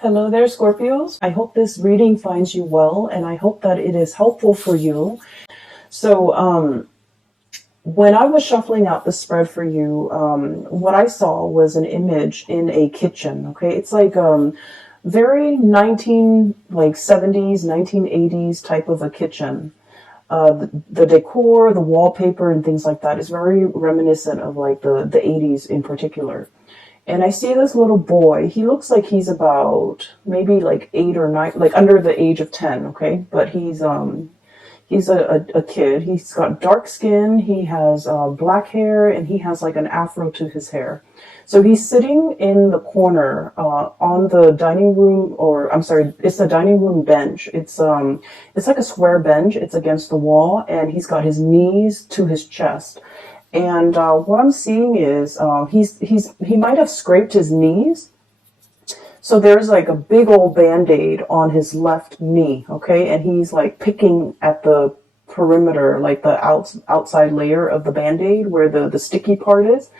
Hello there, Scorpios. I hope this reading finds you well, and I hope that it is helpful for you. So, when I was shuffling out the spread for you, what I saw was an image in a kitchen. Okay, it's like very 70s, 1980s type of a kitchen. The decor, the wallpaper, and things like that is very reminiscent of like the 80s in particular. And I see this little boy. He looks like he's about maybe like 8 or 9, like under the age of 10. Okay, but he's a kid. He's got dark skin. He has black hair, and he has like an afro to his hair. So he's sitting in the corner on the dining room, or I'm sorry, it's the dining room bench. It's like a square bench. It's against the wall, and he's got his knees to his chest. And what I'm seeing is he might have scraped his knees. So there's like a big old band-aid on his left knee, okay? And he's like picking at the perimeter, like the outside layer of the band-aid where the sticky part is.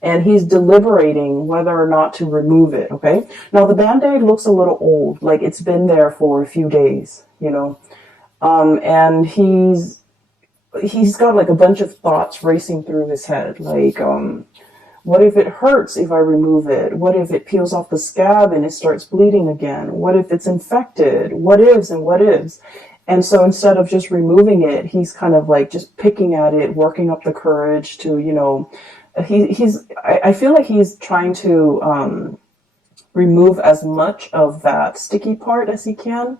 And he's deliberating whether or not to remove it, okay? Now the band-aid looks a little old, like it's been there for a few days, you know? And he's got like a bunch of thoughts racing through his head, like, what if it hurts if I remove it? What if it peels off the scab and it starts bleeding again? What if it's infected? What ifs and what ifs? And so instead of just removing it, he's kind of like just picking at it, working up the courage to, you know, I feel like he's trying to remove as much of that sticky part as he can.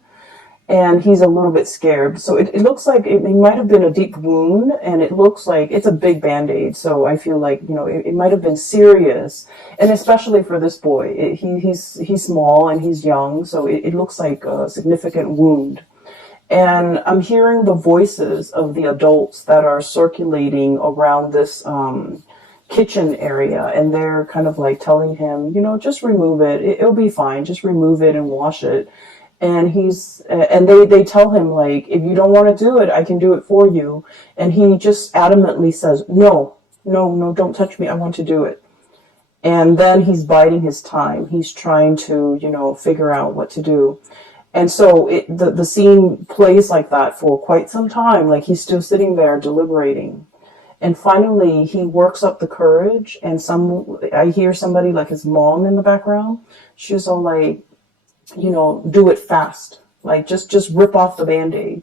And he's a little bit scared. So it looks like it might have been a deep wound, and it looks like it's a big band-aid. So I feel like, you know, it might have been serious. And especially for this boy, he's small and he's young. So it looks like a significant wound. And I'm hearing the voices of the adults that are circulating around this kitchen area. And they're kind of like telling him, you know, just remove it. It'll be fine. Just remove it and wash it. And they tell him, like, if you don't want to do it, I can do it for you. And he just adamantly says, no, don't touch me. I want to do it. And then he's biding his time. He's trying to, you know, figure out what to do. And so the scene plays like that for quite some time. Like he's still sitting there deliberating. And finally he works up the courage, and I hear somebody like his mom in the background. She's all like, you know, do it fast. Like just rip off the band-aid.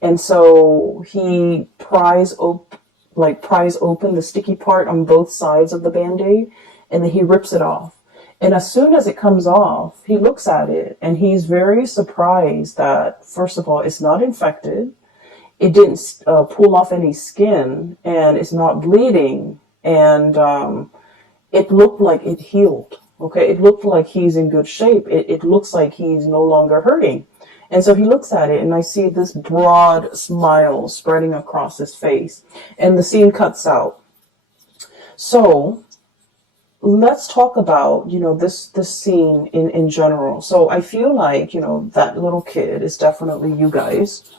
And so he pries open the sticky part on both sides of the band-aid, and then he rips it off. And as soon as it comes off, he looks at it and he's very surprised that, first of all, it's not infected. It didn't pull off any skin, and it's not bleeding. And it looked like it healed. Okay, it looked like he's in good shape. It looks like he's no longer hurting. And so he looks at it, and I see this broad smile spreading across his face. And the scene cuts out. So let's talk about, you know, this scene in general. So I feel like, you know, that little kid is definitely you guys.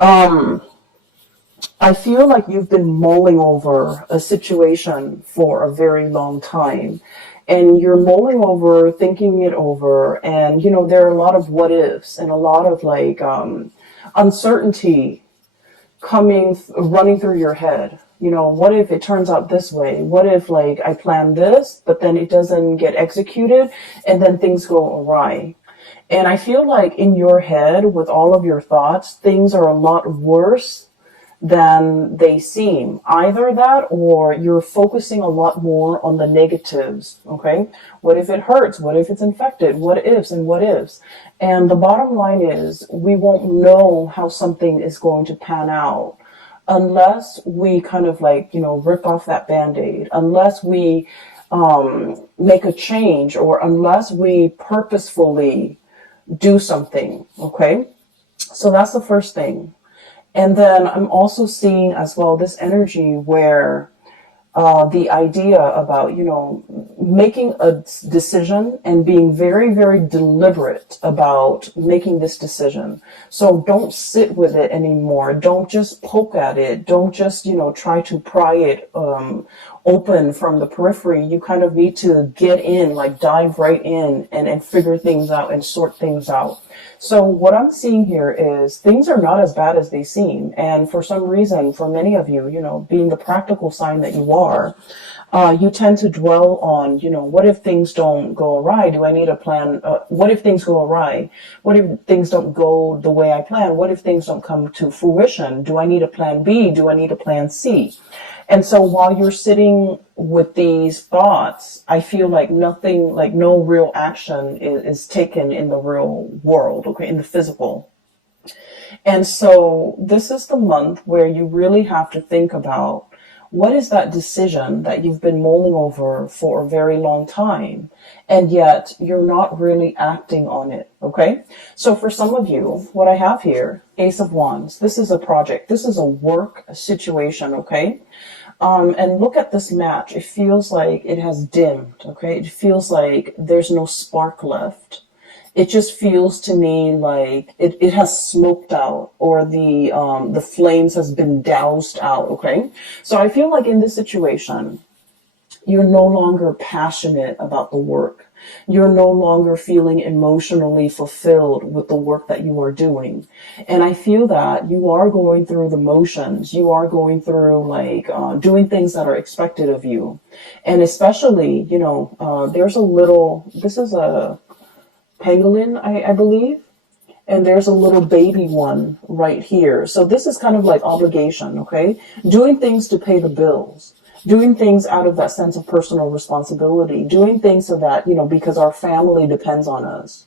I feel like you've been mulling over a situation for a very long time. And you're mulling over, thinking it over, and, you know, there are a lot of what ifs and a lot of like uncertainty running through your head. You know, what if it turns out this way? What if like I plan this, but then it doesn't get executed, and then things go awry? And I feel like in your head, with all of your thoughts, things are a lot worse than they seem. Either that, or you're focusing a lot more on the negatives, okay? What if it hurts? What if it's infected? What ifs and what ifs? And the bottom line is, we won't know how something is going to pan out unless we kind of like, you know, rip off that band-aid, unless we make a change, or unless we purposefully do something, okay? So that's the first thing. And then I'm also seeing as well this energy where the idea about, you know, making a decision and being very, very deliberate about making this decision. So don't sit with it anymore. Don't just poke at it. Don't just, you know, try to pry it open from the periphery. You kind of need to get in, like dive right in and figure things out and sort things out. So what I'm seeing here is things are not as bad as they seem. And for some reason, for many of you, you know, being the practical sign that you are, you tend to dwell on, you know, what if things don't go awry? Do I need a plan? What if things go awry? What if things don't go the way I plan? What if things don't come to fruition? Do I need a plan B? Do I need a plan C? And so while you're sitting with these thoughts, I feel like nothing, like no real action is taken in the real world, okay, in the physical. And so this is the month where you really have to think about, what is that decision that you've been mulling over for a very long time, and yet you're not really acting on it, okay? So for some of you, what I have here, Ace of Wands, this is a project, this is a work situation, okay? And look at this match. It feels like it has dimmed, okay? It feels like there's no spark left. It just feels to me like it has smoked out, or the flames has been doused out, okay? So I feel like in this situation, you're no longer passionate about the work. You're no longer feeling emotionally fulfilled with the work that you are doing. And I feel that you are going through the motions. You are going through like doing things that are expected of you. And especially, you know, there's a little, this is a pangolin, I believe. And there's a little baby one right here. So this is kind of like obligation, okay? Doing things to pay the bills. Doing things out of that sense of personal responsibility. Doing things so that, you know, because our family depends on us.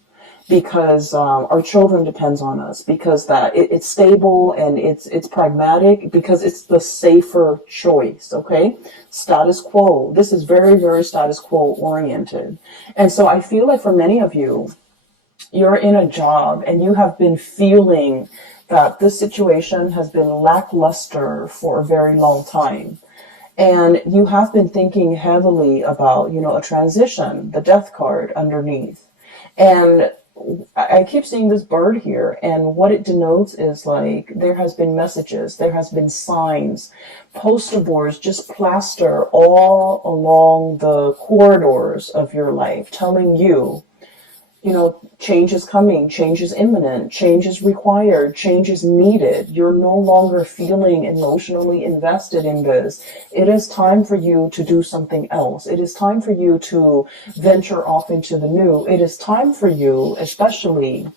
Because our children depends on us. Because that it's stable and it's pragmatic. Because it's the safer choice, okay? Status quo. This is very, very status quo oriented. And so I feel like for many of you, you're in a job and you have been feeling that this situation has been lackluster for a very long time. And you have been thinking heavily about, you know, a transition, the death card underneath. And I keep seeing this bird here, and what it denotes is like there has been messages, there has been signs, poster boards, just plaster all along the corridors of your life telling you, you know, change is coming, change is imminent, change is required, change is needed. You're no longer feeling emotionally invested in this. It is time for you to do something else. It is time for you to venture off into the new. It is time for you, especially,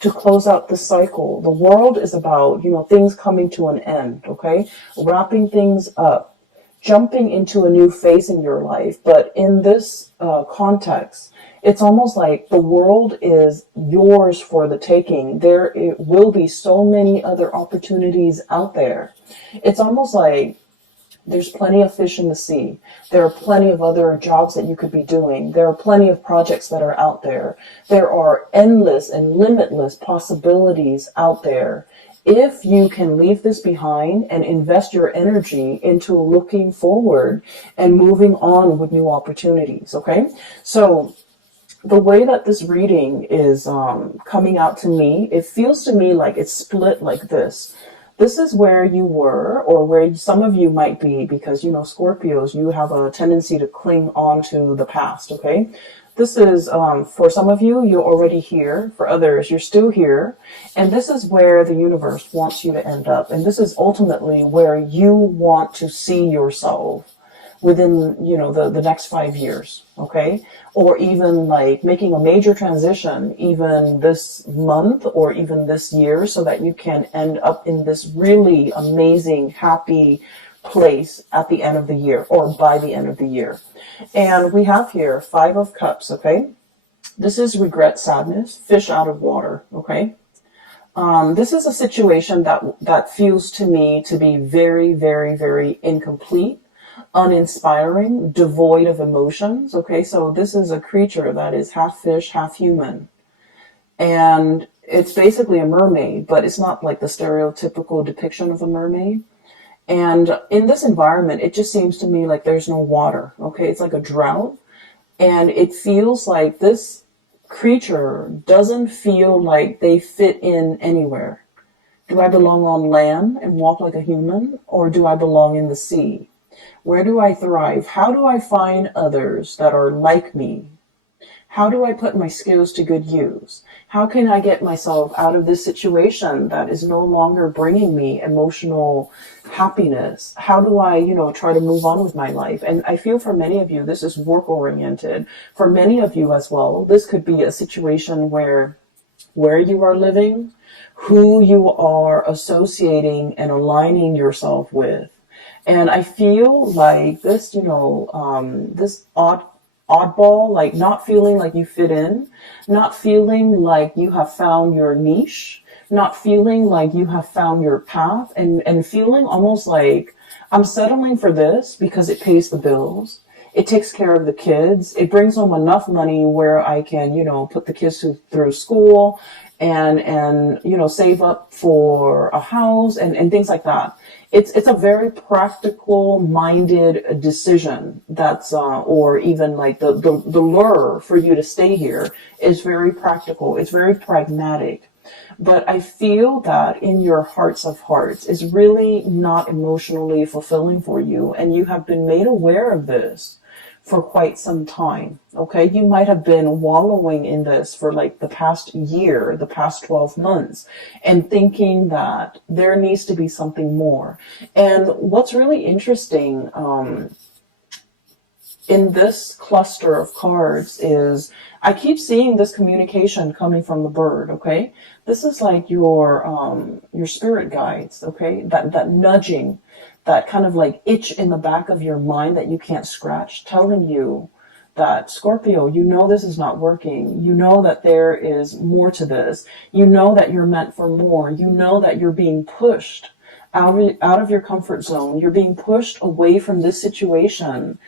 to close out the cycle. The world is about, you know, things coming to an end, okay? Wrapping things up, jumping into a new phase in your life. But in this context, it's almost like the world is yours for the taking. There will be so many other opportunities out there. It's almost like there's plenty of fish in the sea. There are plenty of other jobs that you could be doing. There are plenty of projects that are out there. There are endless and limitless possibilities out there. If you can leave this behind and invest your energy into looking forward and moving on with new opportunities, okay? So the way that this reading is coming out to me, it feels to me like it's split like this. This is where you were, or where some of you might be, because, you know, Scorpios, you have a tendency to cling on to the past, okay? This is, for some of you, you're already here. For others, you're still here. And this is where the universe wants you to end up. And this is ultimately where you want to see yourself within, you know, the next 5 years, okay? Or even like making a major transition even this month or even this year, so that you can end up in this really amazing, happy place at the end of the year, or by the end of the year. And we have here 5 of Cups, okay? This is regret, sadness, fish out of water, okay? This is a situation that feels to me to be very, very, very incomplete, uninspiring, devoid of emotions, okay? So this is a creature that is half fish, half human. And it's basically a mermaid, but it's not like the stereotypical depiction of a mermaid. And in this environment, it just seems to me like there's no water, okay? It's like a drought. And it feels like this creature doesn't feel like they fit in anywhere. Do I belong on land and walk like a human, or do I belong in the sea? Where do I thrive? How do I find others that are like me? How do I put my skills to good use? How can I get myself out of this situation that is no longer bringing me emotional happiness? How do I, try to move on with my life? And I feel for many of you, this is work oriented. For many of you as well, this could be a situation where you are living, who you are associating and aligning yourself with. And I feel like this, this oddball, like not feeling like you fit in, not feeling like you have found your niche, not feeling like you have found your path, and feeling almost like I'm settling for this because it pays the bills. It takes care of the kids. It brings home enough money where I can, put the kids through school and save up for a house and things like that. It's a very practical minded decision that's or even like the lure for you to stay here is very practical. It's very pragmatic. But I feel that in your hearts of hearts is really not emotionally fulfilling for you, and you have been made aware of this for quite some time. Okay, you might have been wallowing in this for like the past year, the past 12 months, and thinking that there needs to be something more. And what's really interesting in this cluster of cards is I keep seeing this communication coming from the bird. Okay, this is like your spirit guides. Okay, that nudging, that kind of like itch in the back of your mind that you can't scratch, telling you that, Scorpio, you know this is not working. You know that there is more to this. You know that you're meant for more. You know that you're being pushed out of your comfort zone. You're being pushed away from this situation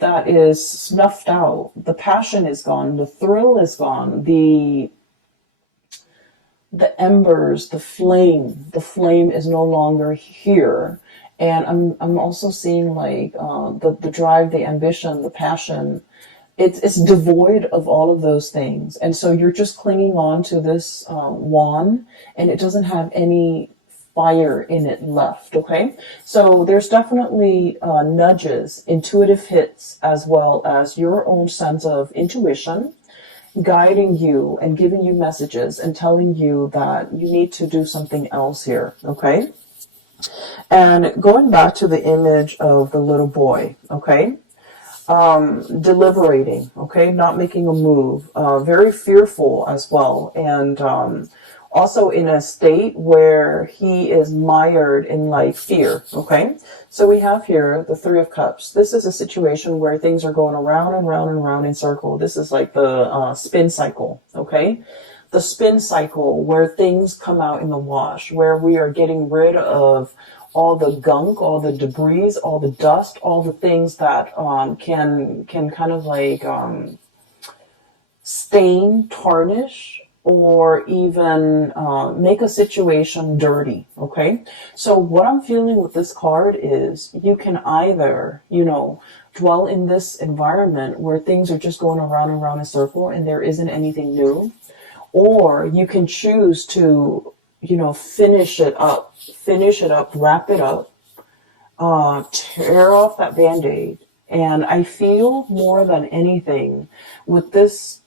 that is snuffed out. The passion is gone. The thrill is gone. The embers, the flame is no longer here. And I'm also seeing like the drive, the ambition, the passion. It's devoid of all of those things. And so you're just clinging on to this wand, and it doesn't have any fire in it left. Okay, so there's definitely nudges, intuitive hits, as well as your own sense of intuition guiding you and giving you messages and telling you that you need to do something else here. Okay, and going back to the image of the little boy. Okay, deliberating, okay, not making a move, very fearful as well, and also in a state where he is mired in like fear. Okay, so we have here the Three of Cups. This is a situation where things are going around and round and round in circle. This is like the spin cycle. Okay, the spin cycle where things come out in the wash, where we are getting rid of all the gunk, all the debris, all the dust, all the things that can kind of like stain, tarnish, or even make a situation dirty. Okay, so what I'm feeling with this card is you can either, dwell in this environment where things are just going around and around in a circle and there isn't anything new, or you can choose to finish it up, wrap it up, tear off that Band-Aid. And I feel more than anything with this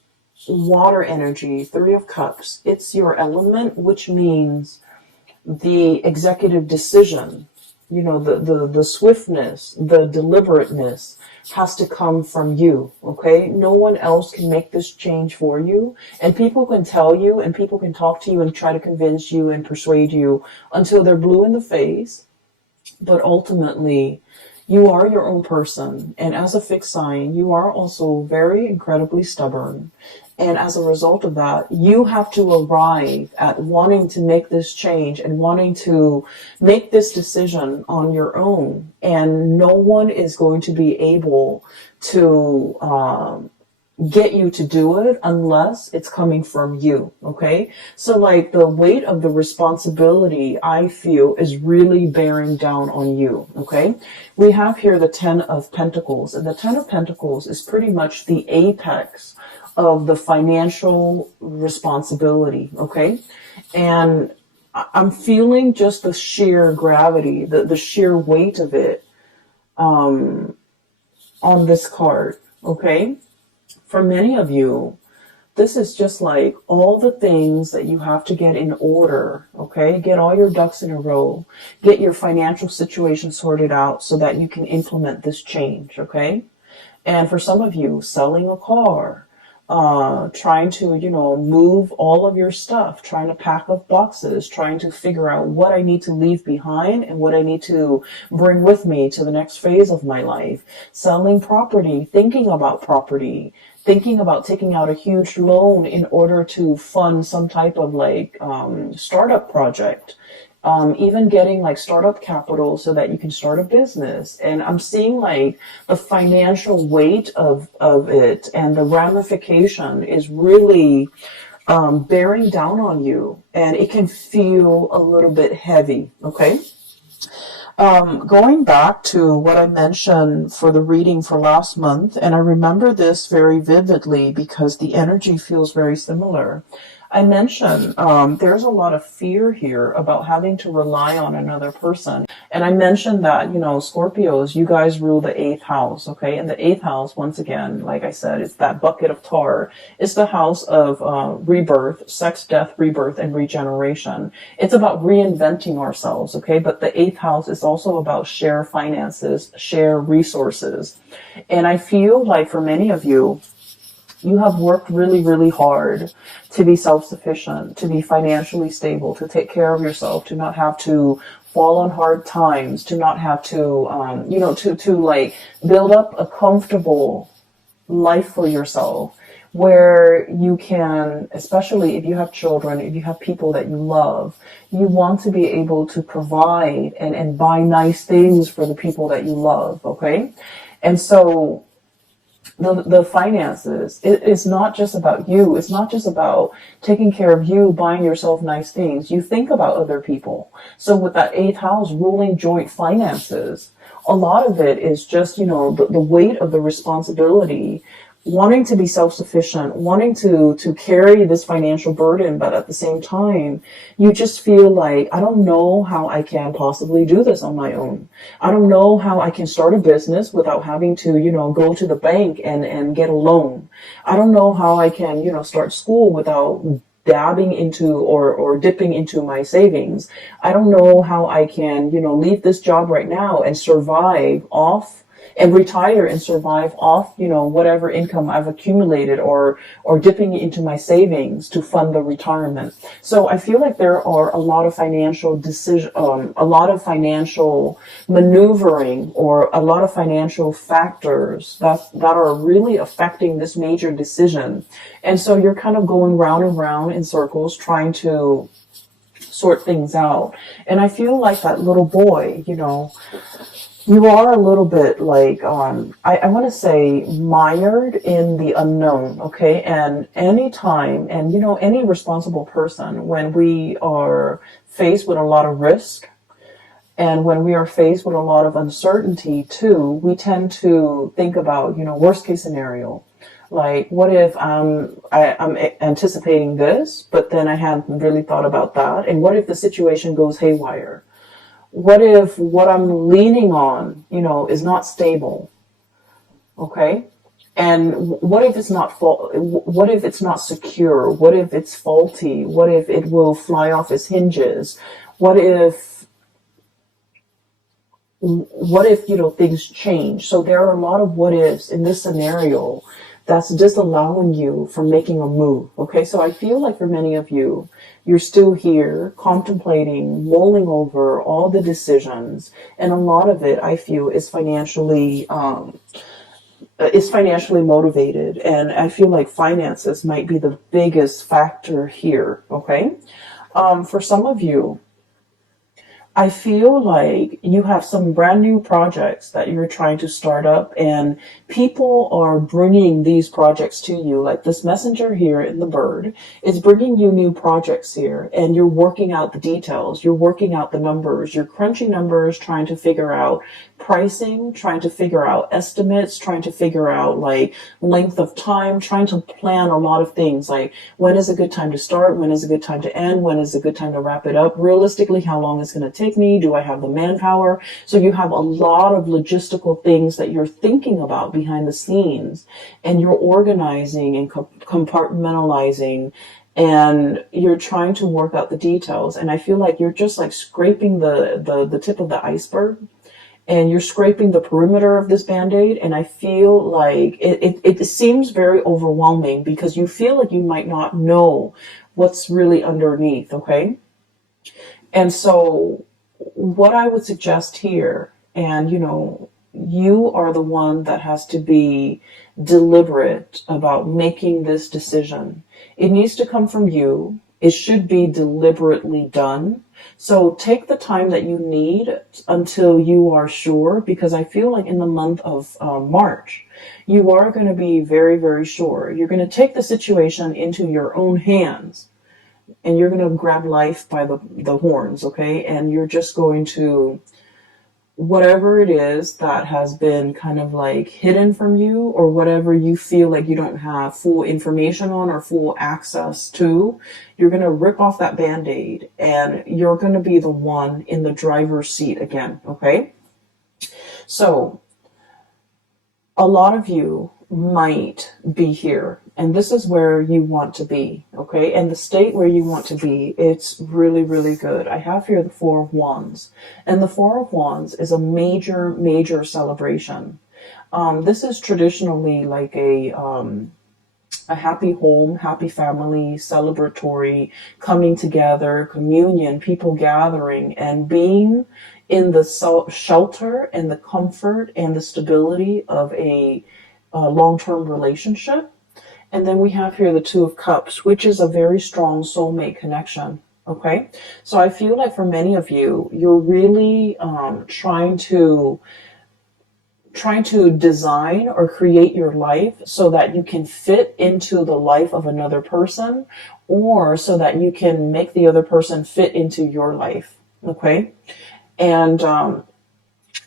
water energy, Three of Cups, it's your element, which means the executive decision, the swiftness, the deliberateness has to come from you. Okay, no one else can make this change for you, and people can tell you and people can talk to you and try to convince you and persuade you until they're blue in the face, but ultimately you are your own person. And as a fixed sign, you are also very incredibly stubborn. And as a result of that, you have to arrive at wanting to make this change and wanting to make this decision on your own. And no one is going to be able to get you to do it unless it's coming from you. Okay, so like the weight of the responsibility, I feel, is really bearing down on you. Okay, we have here the Ten of Pentacles, and the Ten of Pentacles is pretty much the apex of the financial responsibility. Okay, and I'm feeling just the sheer gravity, the sheer weight of it on this card, okay? For many of you, this is just like all the things that you have to get in order, okay? Get all your ducks in a row. Get your financial situation sorted out so that you can implement this change, okay? And for some of you, selling a car, trying to, move all of your stuff, trying to pack up boxes, trying to figure out what I need to leave behind and what I need to bring with me to the next phase of my life. Selling property, thinking about property, thinking about taking out a huge loan in order to fund some type of like startup project. Even getting like startup capital so that you can start a business. And I'm seeing like the financial weight of it and the ramification is really bearing down on you, and it can feel a little bit heavy. Okay. Going back to what I mentioned for the reading for last month, and I remember this very vividly because the energy feels very similar. I mentioned there's a lot of fear here about having to rely on another person. And I mentioned that, Scorpios, you guys rule the 8th house, okay? And the 8th house, once again, like I said, it's that bucket of tar. It's the house of rebirth, sex, death, rebirth, and regeneration. It's about reinventing ourselves, okay? But the 8th house is also about share finances, share resources. And I feel like for many of you, you have worked really, really hard to be self-sufficient, to be financially stable, to take care of yourself, to not have to fall on hard times, to not have to, to like build up a comfortable life for yourself where you can, especially if you have children, if you have people that you love, you want to be able to provide and buy nice things for the people that you love, okay? And so the finances, it's not just about you. It's not just about taking care of you, buying yourself nice things. You think about other people. So with that 8th house ruling joint finances, a lot of it is just, the weight of the responsibility, wanting to be self-sufficient, wanting to carry this financial burden, but at the same time, you just feel like, I don't know how I can possibly do this on my own. I don't know how I can start a business without having to, go to the bank and get a loan. I don't know how I can, start school without dabbing into or dipping into my savings. I don't know how I can, leave this job right now and survive off and retire and survive off, whatever income I've accumulated or dipping into my savings to fund the retirement. So I feel like there are a lot of financial a lot of financial maneuvering or a lot of financial factors that are really affecting this major decision. And so you're kind of going round and round in circles trying to sort things out. And I feel like that little boy, you are a little bit like, I want to say mired in the unknown, okay? And any time, and any responsible person, when we are faced with a lot of risk, and when we are faced with a lot of uncertainty too, we tend to think about, worst case scenario. Like, what if I'm anticipating this, but then I hadn't really thought about that? And what if the situation goes haywire? What if what I'm leaning on, is not stable? Okay. And what if it's not what if it's not secure? What if it's faulty? What if it will fly off its hinges? What if, things change? So there are a lot of what ifs in this scenario that's disallowing you from making a move. Okay. So I feel like for many of you, you're still here contemplating, mulling over all the decisions. And a lot of it, I feel, is financially motivated. And I feel like finances might be the biggest factor here. Okay. For some of you, I feel like you have some brand new projects that you're trying to start up, and people are bringing these projects to you. Like this messenger here in the bird is bringing you new projects here, and you're working out the details. You're working out the numbers. You're crunching numbers, trying to figure out pricing, trying to figure out estimates, trying to figure out like length of time, trying to plan a lot of things. Like, when is a good time to start? When is a good time to end? When is a good time to wrap it up? Realistically, how long it's going to take me? Do I have the manpower? So you have a lot of logistical things that you're thinking about behind the scenes, and you're organizing and compartmentalizing, and you're trying to work out the details. And I feel like you're just like scraping the tip of the iceberg, and you're scraping the perimeter of this band-aid. And I feel like it seems very overwhelming because you feel like you might not know what's really underneath. Okay. And so what I would suggest here, and you are the one that has to be deliberate about making this decision. It needs to come from you. It should be deliberately done. So take the time that you need until you are sure, because I feel like in the month of March, you are going to be very, very sure. You're going to take the situation into your own hands, and you're going to grab life by the horns, okay? And you're just going to, whatever it is that has been kind of like hidden from you, or whatever you feel like you don't have full information on or full access to, you're going to rip off that band-aid, and you're going to be the one in the driver's seat again, okay? So a lot of you might be here, and this is where you want to be, okay? And the state where you want to be, it's really, really good. I have here the Four of Wands, and the Four of Wands is a major, major celebration. This is traditionally like a happy home, happy family, celebratory, coming together, communion, people gathering, and being in the shelter and the comfort and the stability of a long-term relationship. And then we have here the Two of Cups, which is a very strong soulmate connection. Okay. So I feel like for many of you, you're really trying to design or create your life so that you can fit into the life of another person, or so that you can make the other person fit into your life. Okay. And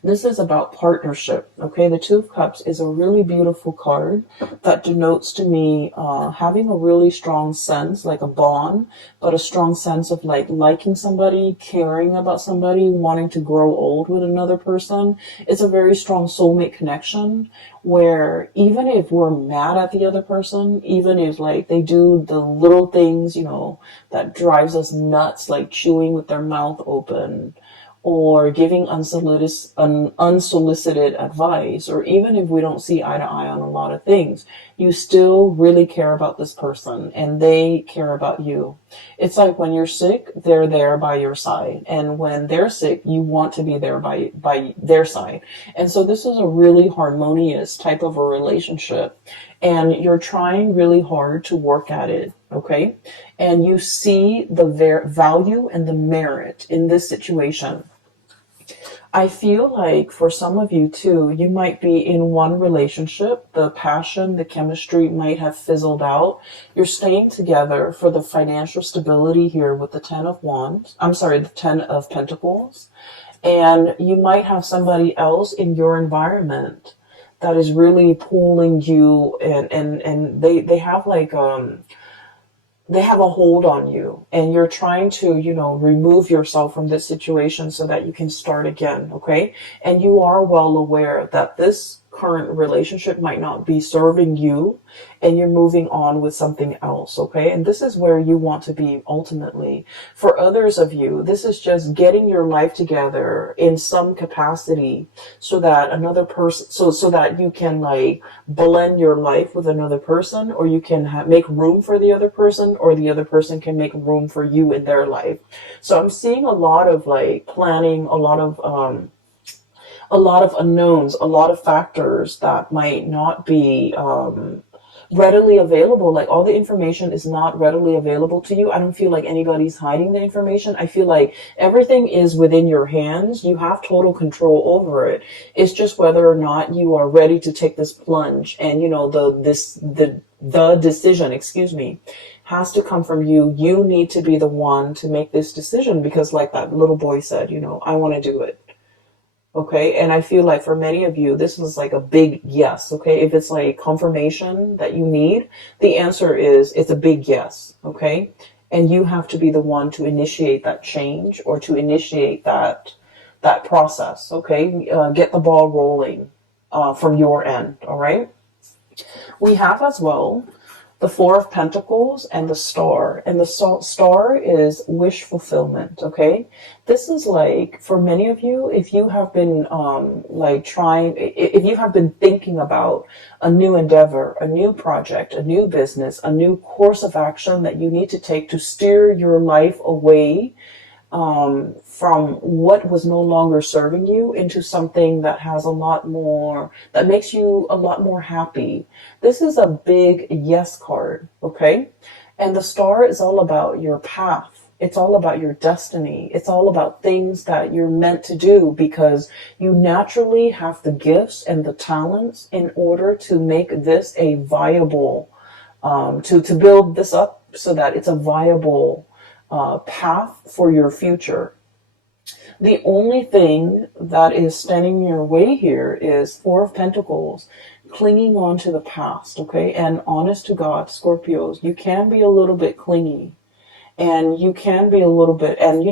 this is about partnership. Okay. The Two of Cups is a really beautiful card that denotes to me having a really strong sense, like a bond, but a strong sense of like liking somebody, caring about somebody, wanting to grow old with another person. It's a very strong soulmate connection where even if we're mad at the other person, even if like they do the little things, that drives us nuts, like chewing with their mouth open, or giving unsolicited advice, or even if we don't see eye to eye on a lot of things, you still really care about this person and they care about you. It's like when you're sick, they're there by your side. And when they're sick, you want to be there by their side. And so this is a really harmonious type of a relationship. And you're trying really hard to work at it, okay? And you see the value and the merit in this situation. I feel like for some of you too, you might be in one relationship, the passion, the chemistry might have fizzled out. You're staying together for the financial stability here with the Ten of Pentacles. And you might have somebody else in your environment that is really pulling you, and they have like they have a hold on you, and you're trying to, remove yourself from this situation so that you can start again, okay? And you are well aware that this current relationship might not be serving you, and you're moving on with something else, okay? And this is where you want to be ultimately. For others of you, this is just getting your life together in some capacity so that another person, so that you can like blend your life with another person, or you can make room for the other person, or the other person can make room for you in their life. So I'm seeing a lot of like planning, a lot of unknowns, a lot of factors that might not be readily available. Like all the information is not readily available to you. I don't feel like anybody's hiding the information. I feel like everything is within your hands. You have total control over it. It's just whether or not you are ready to take this plunge. And the decision, has to come from you. You need to be the one to make this decision, because like that little boy said, I want to do it. Okay. And I feel like for many of you, this is like a big yes. Okay. If it's like confirmation that you need, the answer is it's a big yes. Okay. And you have to be the one to initiate that change or to initiate that process. Okay, get the ball rolling from your end. All right. We have as well the Four of Pentacles and the Star. And the Star is wish fulfillment, okay? This is like, for many of you, if you have been if you have been thinking about a new endeavor, a new project, a new business, a new course of action that you need to take to steer your life away from what was no longer serving you into something that has a lot more, that makes you a lot more happy. This is a big yes card, okay? And the Star is all about your path. It's all about your destiny. It's all about things that you're meant to do because you naturally have the gifts and the talents in order to make this a viable, to build this up so that it's a viable path for your future. The only thing that is standing in your way here is Four of Pentacles, clinging on to the past, okay? And honest to God, Scorpios, you can be a little bit clingy and you can be a little bit, and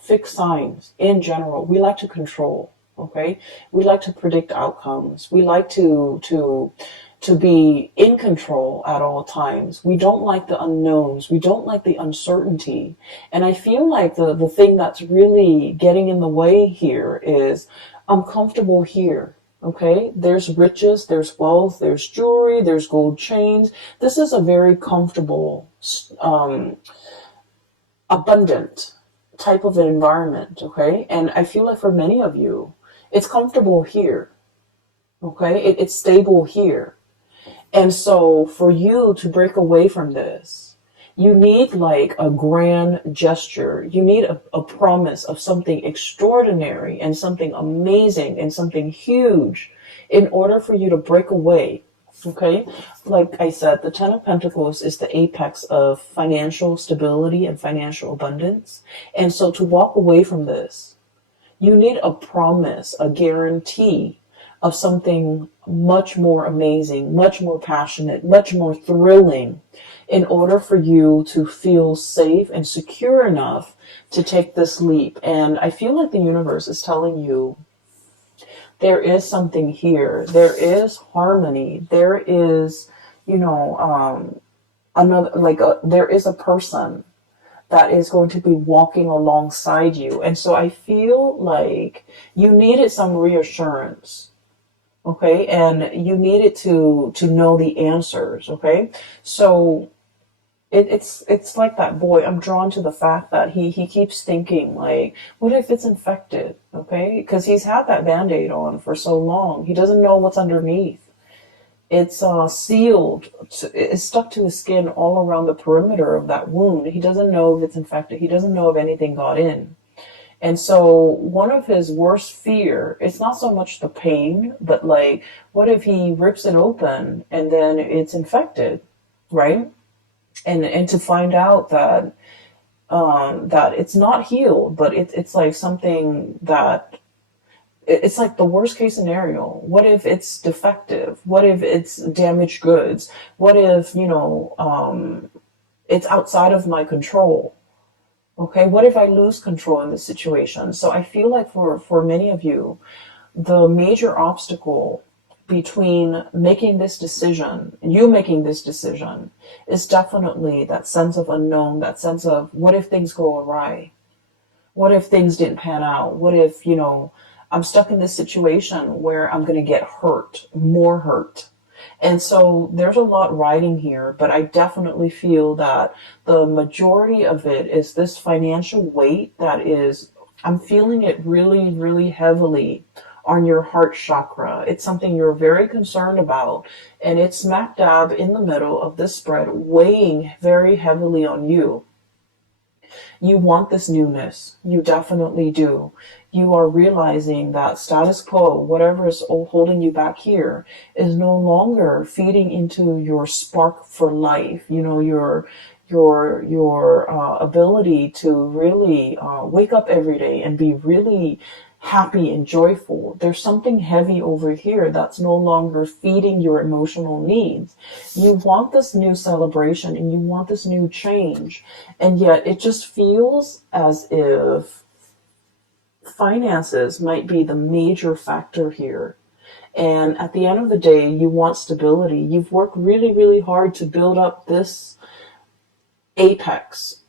fixed signs in general, we like to control, okay? We like to predict outcomes. We like to be in control at all times. We don't like the unknowns. We don't like the uncertainty. And I feel like the thing that's really getting in the way here is I'm comfortable here. Okay. There's riches, there's wealth, there's jewelry, there's gold chains. This is a very comfortable, abundant type of an environment. Okay. And I feel like for many of you, it's comfortable here. Okay. It's stable here. And so for you to break away from this, you need like a grand gesture. You need a promise of something extraordinary and something amazing and something huge in order for you to break away. Okay. Like I said, the Ten of Pentacles is the apex of financial stability and financial abundance. And so to walk away from this, you need a promise, a guarantee of something much more amazing, much more passionate, much more thrilling in order for you to feel safe and secure enough to take this leap. And I feel like the universe is telling you there is something here. There is harmony. There is, there is a person that is going to be walking alongside you. And so I feel like you needed some reassurance. Okay, and you needed to know the answers. Okay, so it's like that boy. I'm drawn to the fact that he keeps thinking like, what if it's infected? Okay, because he's had that Band-Aid on for so long. He doesn't know what's underneath. It's sealed. It's stuck to his skin all around the perimeter of that wound. He doesn't know if it's infected. He doesn't know if anything got in. And so one of his worst fear, it's not so much the pain, but like, what if he rips it open and then it's infected, right? And to find out that that it's not healed, but it's like something that it's like the worst case scenario. What if it's defective? What if it's damaged goods? What if it's outside of my control? Okay, what if I lose control in this situation? So I feel like for many of you, the major obstacle between making this decision, you making this decision, is definitely that sense of unknown, that sense of what if things go awry? What if things didn't pan out? What if, I'm stuck in this situation where I'm going to get hurt, more hurt? And so there's a lot riding here, but I definitely feel that the majority of it is this financial weight that is, I'm feeling it really, really heavily on your heart chakra. It's something you're very concerned about, and it's smack dab in the middle of this spread, weighing very heavily on you. You want this newness. You definitely do. You are realizing that status quo, whatever is holding you back here, is no longer feeding into your spark for life. Your ability to really wake up every day and be really happy and joyful. There's something heavy over here that's no longer feeding your emotional needs. You want this new celebration and you want this new change, and yet it just feels as if finances might be the major factor here. And at the end of the day, you want stability. You've worked really, really hard to build up this apex.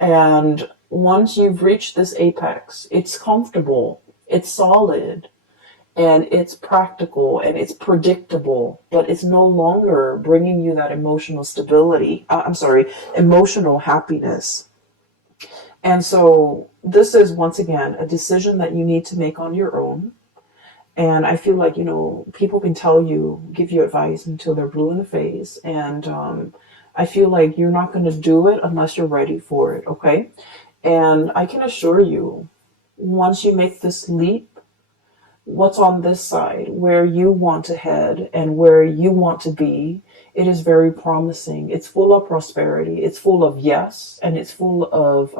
And once you've reached this apex, it's comfortable, it's solid, and it's practical, and it's predictable, but it's no longer bringing you that emotional stability. Emotional happiness. And so this is, once again, a decision that you need to make on your own. And I feel like, people can give you advice until they're blue in the face. And I feel like you're not going to do it unless you're ready for it, okay? And I can assure you, once you make this leap, what's on this side, where you want to head and where you want to be, it is very promising. It's full of prosperity. It's full of yes, and it's full of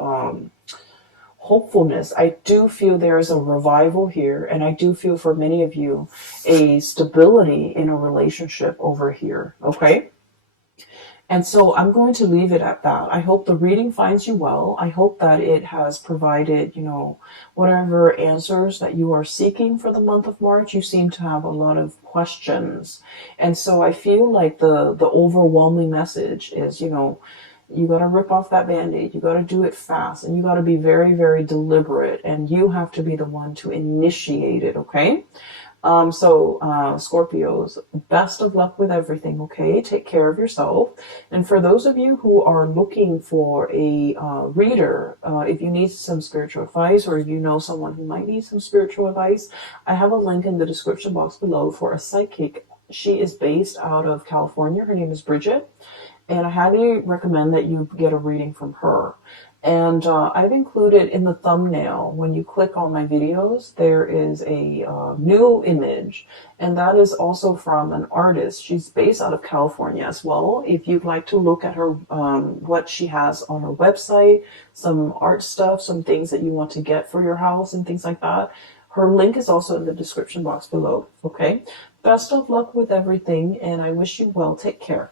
hopefulness. I do feel there is a revival here, and I do feel for many of you a stability in a relationship over here, okay? And so I'm going to leave it at that. I hope the reading finds you well. I hope that it has provided, whatever answers that you are seeking for the month of March. You seem to have a lot of questions. And so I feel like the overwhelming message is, you got to rip off that Band-Aid. You got to do it fast, and you got to be very, very deliberate, and you have to be the one to initiate it, okay? Scorpios, best of luck with everything, okay? Take care of yourself. And for those of you who are looking for a reader, if you need some spiritual advice, or if you know someone who might need some spiritual advice, I have a link in the description box below for a psychic. She is based out of California. Her name is Bridget. And I highly recommend that you get a reading from her. And I've included in the thumbnail, when you click on my videos, there is a new image. And that is also from an artist. She's based out of California as well. If you'd like to look at her, what she has on her website, some art stuff, some things that you want to get for your house and things like that, her link is also in the description box below. Okay? Best of luck with everything, and I wish you well. Take care.